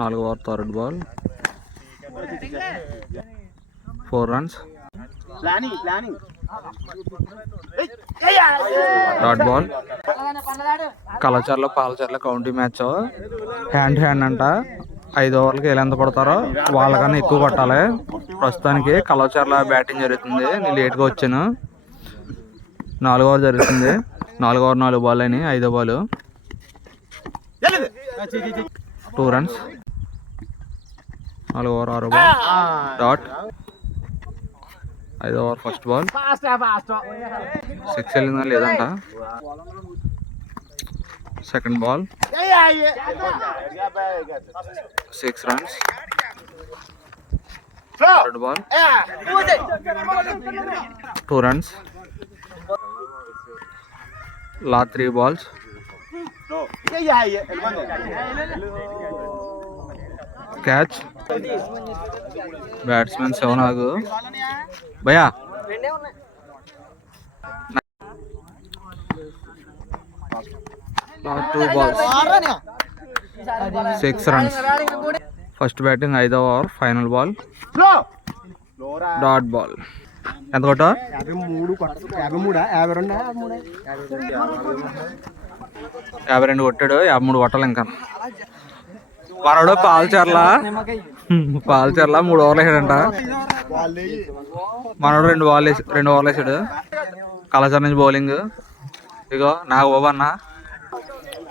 4వ over third ball 4 runs. Dot ball. Kalacharla Palacharla county match hand అంట. 5 ఓవర్లకి ఎలా ఎంత కొడతారో వాళ్ళకన్నా ఎక్కువ కొట్టాలి. ప్రస్తుతానికి కలచర్ల బ్యాటింగ్ జరుగుతుంది. నేను లేట్గా వచ్చాను. 4వ ఓవర్ జరుగుతుంది. 4వ ఓవర్ 4 బాల్ అని 5వ బాల్ 2 runs. 4వ ఓవర్ 6వ బాల్ డాట్. 5వ ఓవర్ ఫస్ట్ బాల్ 6 వెళ్ళిందా లేదంట. Second ball 6 runs. Third ball 2 runs. Last 3 balls catch. Batsmen Shivanag భయా. Last 2 balls 6 runs. First batting 5వ over final ball dot ball. ఎంత కొట్టా? 52 కొట్టాడు. 53 కొట్టాలి ఇంకా. మనోడు పాలచర్ల 3 ఓవర్లు వేసాడంట. మనోడు 2 ఓవర్లు వేసాడు. కళాచార నుంచి బౌలింగ్. ఇగో నాకు బాబు అన్న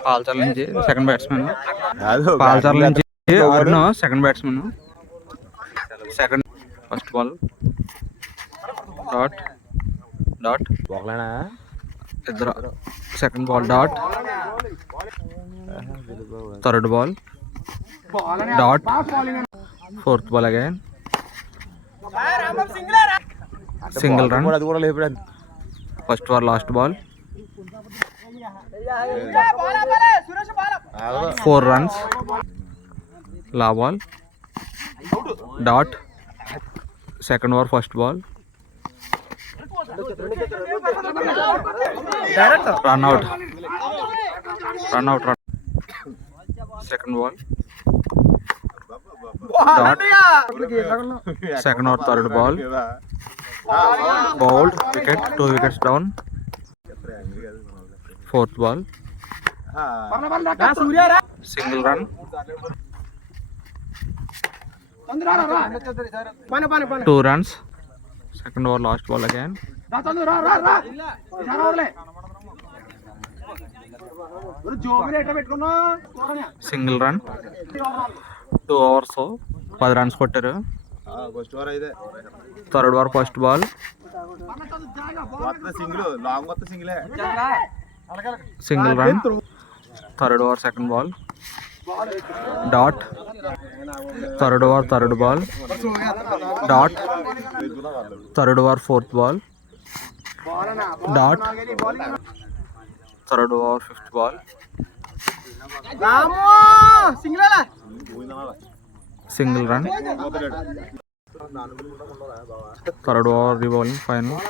పాలచర్ల నుంచి సెకండ్ బ్యాట్స్మెన్. పాలచర్ల నుంచి Arun second batsmen. Second first ball dot dot. ఇద్దరు. Second ball dot. Third ball dot. Fourth ball again single run. First over last ball 4 runs. లా ball dot. Second over first ball run out. Second ball dot. Second over third ball bowled wicket. 2 wickets down. Fourth ball single run. 2 runs. Second over last ball again single run. 2 overs 10 runs కొట్టారు. Third over first ball single run. Third over second ball dot. Third over third ball dot. Third over fourth ball dot. Third over fifth ball single run. Third over revolving final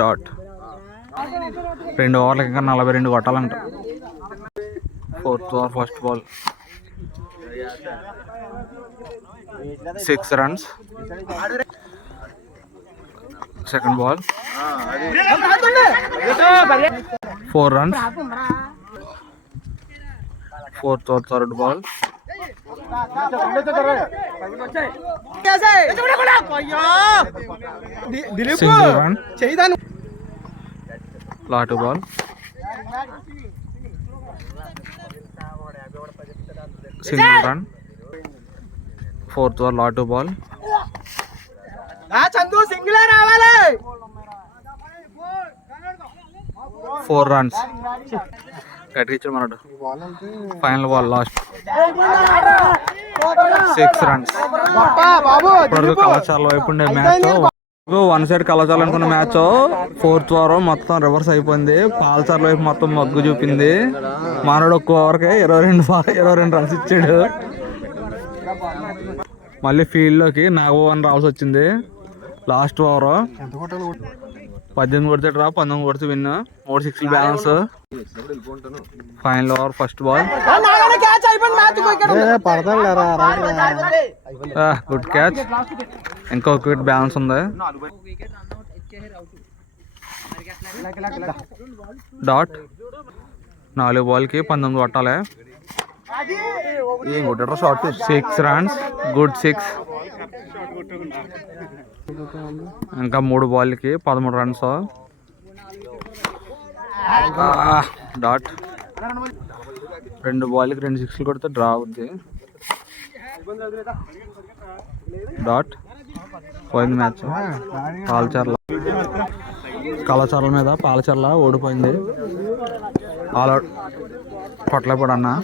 dot. 2 ఓవర్లకి ఇంకా 42 కొట్టాలంట. Fourth over first ball 6 runs. Second ball 4 runs. Fourth over third ball single run. Last ball single run. Fourth over last ball 4 runs. గట్టిచ్చాడు మనడు. Final ball last 6 runs. ఇప్పుడు కళాశాల వైపు ఉండే మ్యాచ్ 1 side కళాశాల అనుకున్న మ్యాచ్ 4th ఓవర్ మొత్తం రివర్స్ అయిపోయింది. పాలసార్ వైపు మొత్తం మొగ్గు చూపింది. మనోడు ఒక్క ఓవర్కి 22 runs ఇచ్చాడు. మళ్ళీ ఫీల్డ్లోకి నాగోవన్ రావాల్సి వచ్చింది. లాస్ట్ ఓవర్ 18 కొడితే డ్రా, 19 కొడితే విన్. 3 6 balance. Final over first ball. Good catch. ఇంకో వికెట్ బ్యాలెన్స్ ఉంది. డాట్. 4 బాల్కి 19 కొట్టాలి. 6 రన్స్. గుడ్ 6. ఇంకా 3 బాల్కి 13 రన్స్. డాట్. 2 బాల్కి 2 సిక్స్లు కొడితే డ్రా అవుద్ది. డాట్. పోయింది మ్యాచ్. కళాచర్ల మీద పాలచర్ల ఓడిపోయింది. All out. కొట్టలేపడన్నా.